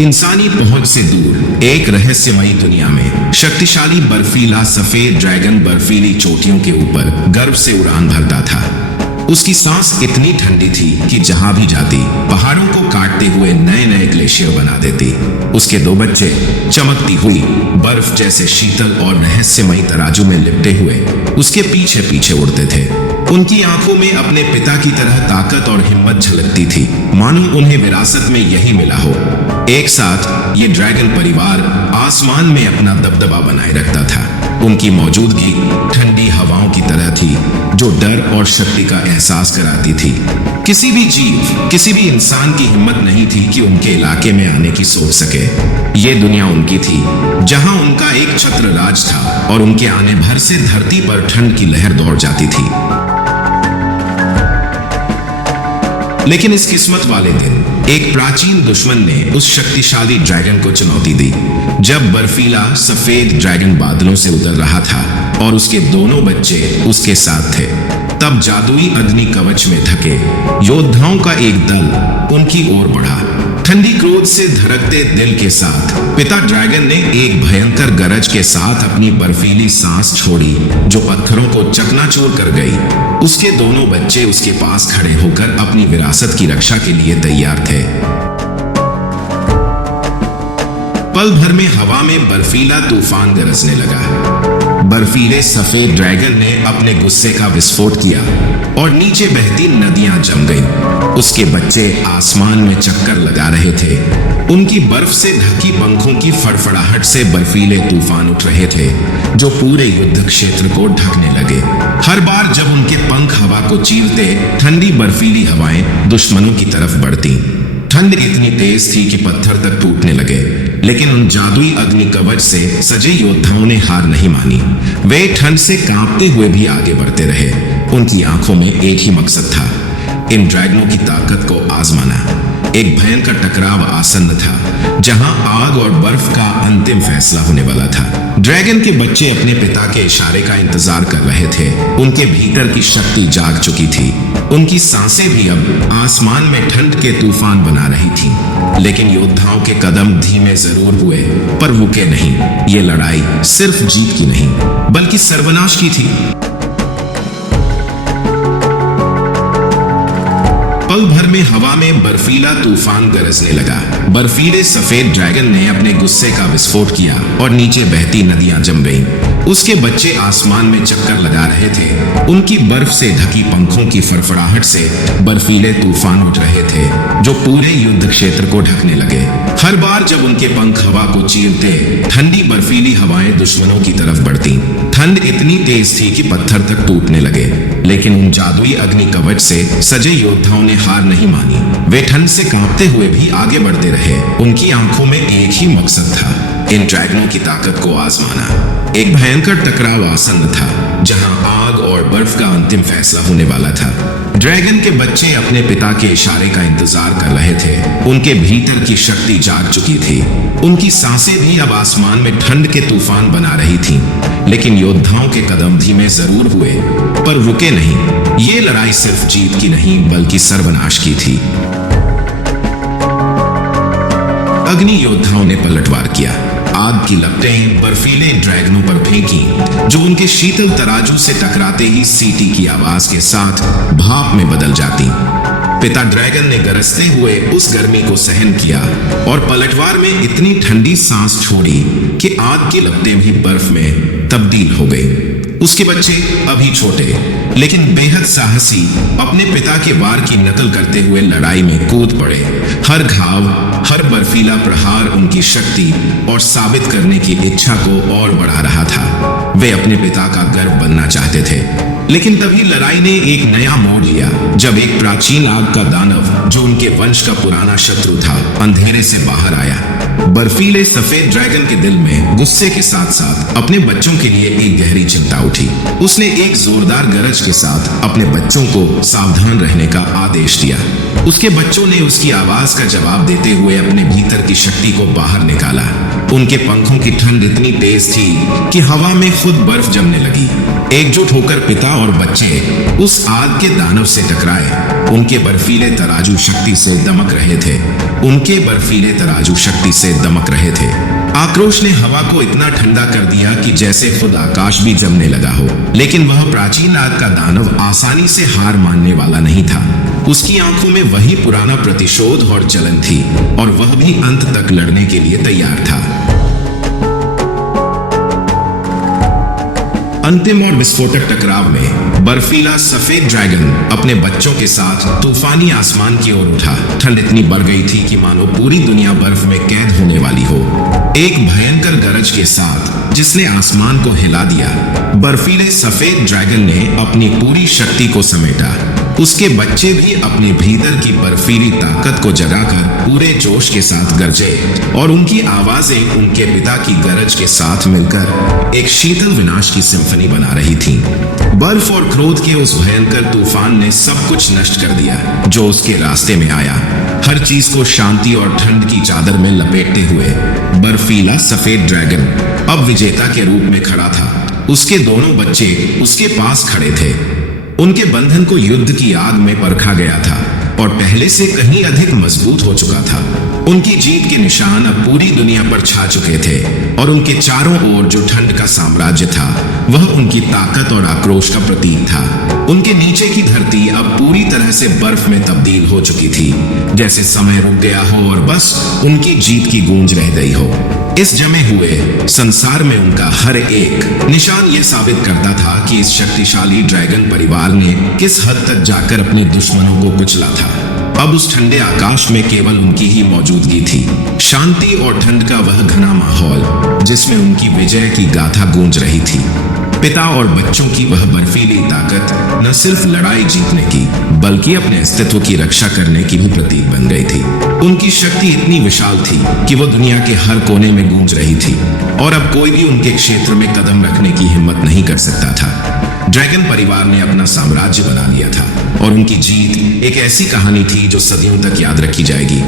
इंसानी पहुंच से दूर एक रहस्यमयी दुनिया में शक्तिशाली बर्फीला सफेद ड्रैगन बर्फीली चोटियों के ऊपर गर्व से उड़ान भरता था। उसकी सांस इतनी ठंडी थी कि जहां भी जाती पहाड़ों को काटते हुए नए नए ग्लेशियर बना देती। उसके दो बच्चे चमकती हुई बर्फ जैसे शीतल और रहस्यमयी तराजू में लिपटे हुए उसके पीछे पीछे उड़ते थे। उनकी आंखों में अपने पिता की तरह ताकत और हिम्मत झलकती थी, मानो उन्हें विरासत में यही मिला हो। एक साथ ये ड्रैगन परिवार आसमान में अपना दबदबा बनाए रखता था। उनकी मौजूदगी ठंडी हवाओं की तरह थी जो डर और शक्ति का एहसास कराती थी। किसी भी जीव, किसी भी इंसान की हिम्मत नहीं थी कि उनके इलाके में आने की सोच सके। ये दुनिया उनकी थी, जहां उनका एक छत्र राज था और उनके आने भर से धरती पर ठंड की लहर दौड़ जाती थी। लेकिन इस किस्मत वाले दिन एक प्राचीन दुश्मन ने उस शक्तिशाली ड्रैगन को चुनौती दी। जब बर्फीला सफेद ड्रैगन बादलों से उतर रहा था और उसके दोनों बच्चे उसके साथ थे, तब जादुई अग्नि कवच में थके योद्धाओं का एक दल उनकी ओर बढ़ा। ठंडी क्रोध से धड़कते दिल के साथ पिता ड्रैगन ने एक भयंकर गरज के साथ अपनी बर्फीली सांस छोड़ी जो पत्थरों को चकनाचूर कर गई। उसके दोनों बच्चे उसके पास खड़े होकर अपनी विरासत की रक्षा के लिए तैयार थे। पल भर में हवा में बर्फीला तूफान गरजने लगा। बर्फीले सफेद ड्रैगन ने अपने गुस्से का विस्फोट किया और नीचे बहती नदियां जम गईं। उसके बच्चे आसमान में चक्कर लगा रहे थे। उनकी बर्फ से ढकी पंखों की फड़फड़ाहट से बर्फीले तूफान उठ रहे थे जो पूरे युद्ध क्षेत्र को ढकने लगे। हर बार जब उनके पंख हवा को चीरते, ठंडी बर्फीली हवाएं दुश्मनों की तरफ बढ़ती। ठंड इतनी तेज थी कि पत्थर तक टूटने लगे, लेकिन उन जादुई अग्नि कवच से सजे योद्धाओं ने हार नहीं मानी। वे ठंड से कांपते हुए भी आगे बढ़ते रहे। उनकी आंखों में एक ही मकसद था, इन ड्रैगनों की ताकत को आजमाना। एक भयंकर टकराव आसन्न था जहां आग और बर्फ का अंतिम फैसला होने वाला था। ड्रैगन के बच्चे अपने पिता के इशारे का इंतजार कर रहे थे। उनके भीतर की शक्ति जाग चुकी थी। उनकी सांसें भी अब आसमान में ठंड के तूफान बना रही थीं। लेकिन योद्धाओं के कदम धीमे जरूर हुए पर रुके नहीं। ये लड़ाई सिर्फ जीत की नहीं बल्कि सर्वनाश की थी। पल भर में हवा में बर्फीला तूफान गरजने लगा। बर्फीले सफेद ड्रैगन ने अपने गुस्से का विस्फोट किया और नीचे बहती नदियां जम गईं। उसके बच्चे आसमान में चक्कर लगा रहे थे। उनकी बर्फ से ढकी पंखों की फड़फड़ाहट से बर्फीले तूफान उठ रहे थे जो पूरे युद्ध क्षेत्र को ढकने लगे। हर बार जब उनके पंख हवा को चीरते, ठंडी बर्फीली हवाएं दुश्मनों की तरफ बढ़ती। ठंड इतनी तेज थी कि पत्थर तक टूटने लगे, लेकिन उन जादुई अग्नि कवच से सजे योद्धाओं ने हार नहीं मानी। वे ठंड से कांपते हुए भी आगे बढ़ते रहे। उनकी आंखों में एक ही मकसद था, इन ड्रैगनों की ताकत को आजमाना। एक भयंकर टकराव आसन्न था जहां आग और बर्फ का अंतिम फैसला होने वाला था। ड्रैगन के बच्चे अपने पिता के इशारे का इंतजार कर रहे थे। उनके भीतर की शक्ति जाग चुकी थी। उनकी सांसें भी अब आसमान में ठंड के तूफान बना रही थीं। लेकिन योद्धाओं के कदम धीमे जरूर हुए पर रुके नहीं। ये लड़ाई सिर्फ जीत की नहीं बल्कि सर्वनाश की थी। अग्नि योद्धाओं ने पलटवार किया। आग की लपटें बर्फीले ड्रैगनों पर फेंकी जो उनके शीतल तराजू से टकराते ही सीटी की आवाज के साथ भाप में बदल जाती। पिता ड्रैगन ने गरजते हुए उस गर्मी को सहन किया और पलटवार में इतनी ठंडी सांस छोड़ी कि आग की लपटें भी बर्फ में तब्दील हो गई। उसके बच्चे अभी छोटे लेकिन बेहद साहसी अपने पिता के वार की नकल करते हुए लड़ाई में कूद पड़े। हर घाव, हर बर्फीला प्रहार उनकी शक्ति और साबित करने की इच्छा को और बढ़ा रहा था। वे अपने पिता का गर्व बनना चाहते थे। लेकिन तभी लड़ाई ने एक नया मोड़ लिया जब एक प्राचीन आग का दानव जो उनके वंश का पुराना शत्रु था, अंधेरे से बाहर आया। बर्फीले सफेद ड्रैगन के दिल में गुस्से के साथ साथ अपने बच्चों के लिए एक गहरी चिंता उठी। उसने एक जोरदार गरज के साथ अपने बच्चों को सावधान रहने का आदेश दिया। उसके बच्चों ने उसकी आवाज का जवाब देते हुए अपने भीतर की शक्ति को बाहर निकाला। उनके पंखों की ठंड इतनी तेज थी कि हवा में खुद बर्फ जमने लगी। एकजुट होकर पिता और बच्चे उस आग के दानव से टकराए उनके बर्फीले तराजू शक्ति से दमक रहे थे। उनके बर्फीले तराजू शक्ति से दमक रहे थे। आक्रोश ने हवा को इतना ठंडा कर दिया कि जैसे खुद आकाश भी जमने लगा हो। लेकिन वह प्राचीन आग का दानव आसानी से हार मानने वाला नहीं था। उसकी आंखों में वही पुराना प्रतिशोध और जलन थी, और वह भी अंत तक लड़ने के लिए तैयार था। अंतिम और विस्फोटक टकराव में बर्फीला सफेद ड्रैगन अपने बच्चों के साथ तूफानी आसमान की ओर उठा। ठंड इतनी बढ़ गई थी कि मानो पूरी दुनिया बर्फ में कैद होने वाली हो। एक भयंकर गरज के साथ जिसने आसमान को हिला दिया, बर्फीले सफेद ड्रैगन ने अपनी पूरी शक्ति को समेटा। उसके बच्चे भी अपने भीतर की बर्फीली ताकत को जगाकर पूरे जोश के साथ गरजे, और उनकी आवाजें उनके पिता की गरज के साथ मिलकर एक शीतल विनाश की सिम्फनी बना रही थीं। बर्फ और क्रोध के उस भयंकर तूफान ने सब कुछ नष्ट कर दिया जो उसके रास्ते में आया। हर चीज को शांति और ठंड की चादर में लपेटते हुए बर्फीला सफेद ड्रैगन अब विजेता के रूप में खड़ा था। उसके दोनों बच्चे उसके पास खड़े थे। उनके बंधन को युद्ध की आग में परखा गया था और पहले से कहीं अधिक मजबूत हो चुका था। उनकी जीत के निशान अब पूरी दुनिया पर छा चुके थे, और उनके चारों ओर जो ठंड का साम्राज्य था वह उनकी ताकत और आक्रोश का प्रतीक था। उनके नीचे की धरती अब पूरी तरह से बर्फ में तब्दील हो चुकी थी, जैसे समय रुक गया हो और बस उनकी जीत की गूंज रह गई हो। इस जमे हुए संसार में उनका हर एक निशान यह साबित करता था कि इस शक्तिशाली ड्रैगन परिवार ने किस हद तक जाकर अपने दुश्मनों को कुचला था। अब उस ठंडे आकाश में केवल उनकी ही मौजूदगी थी, शांति और ठंड का वह घना माहौल जिसमें उनकी विजय की गाथा गूंज रही थी। पिता और बच्चों की वह बर्फीली ताकत न सिर्फ लड़ाई जीतने की बल्कि अपने अस्तित्व की रक्षा करने की भी प्रतीक बन गई थी। उनकी शक्ति इतनी विशाल थी कि वो दुनिया के हर कोने में गूंज रही थी, और अब कोई भी उनके क्षेत्र में कदम रखने की हिम्मत नहीं कर सकता था। ड्रैगन परिवार ने अपना साम्राज्य बना लिया था, और उनकी जीत एक ऐसी कहानी थी जो सदियों तक याद रखी जाएगी।